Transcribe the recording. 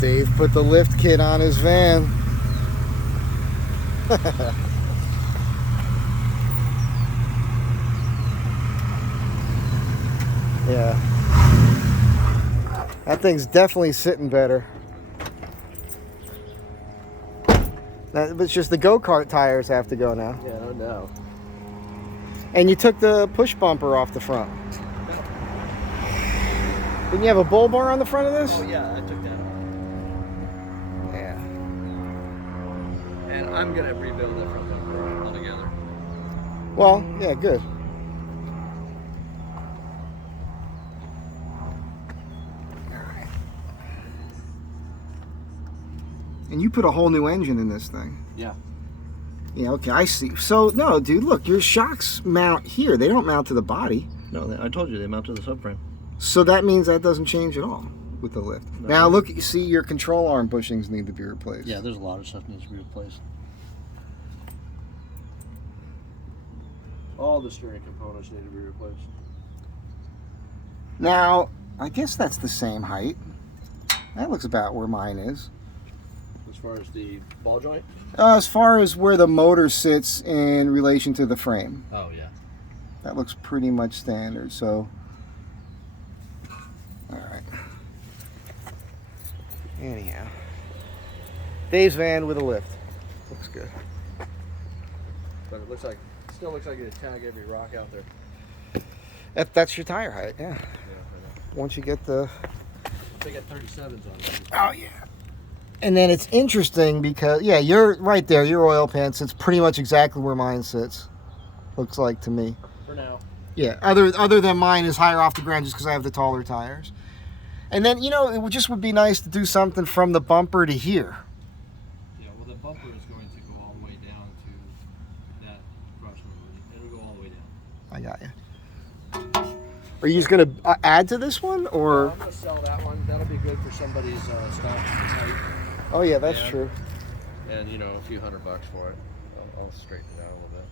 Dave put the lift kit on his van. Yeah. That thing's definitely sitting better. But it's just the go-kart tires have to go now. Yeah, I know. And you took the push bumper off the front. Didn't you have a bull bar on the front of this? Oh yeah, I took that off. Yeah. And I'm gonna rebuild the front bumper altogether. Well, yeah, good. And you put a whole new engine in this thing. Yeah. Yeah, okay, I see. So, no, dude, look, your shocks mount here. They don't mount to the body. No, I told you they mount to the subframe. So that means that doesn't change at all with the lift. No. Now, look, you see your control arm bushings need to be replaced. Yeah, there's a lot of stuff needs to be replaced. All the steering components need to be replaced. Now, I guess that's the same height. That looks about where mine is. As far as the ball joint? As far as where the motor sits in relation to the frame. Oh, yeah. That looks pretty much standard, so. All right. Anyhow. Dave's van with a lift. Looks good. But it looks like, still looks like it'd tag every rock out there. That's your tire height, yeah. Yeah, I know. Once you get the. They got 37s on it. Oh, yeah. And then it's interesting because, yeah, you're right there. Your oil pan sits pretty much exactly where mine sits. Looks like to me. For now. Yeah, other than mine is higher off the ground just because I have the taller tires. And then, you know, it would be nice to do something from the bumper to here. Yeah, well, the bumper is going to go all the way down to that crossover. It'll go all the way down. I got you. Are you just going to add to this one, or? I'm going to sell that one. That'll be good for somebody's stock height. Oh, yeah, that's true. And, you know, a few $100 for it. I'll straighten it out a little bit.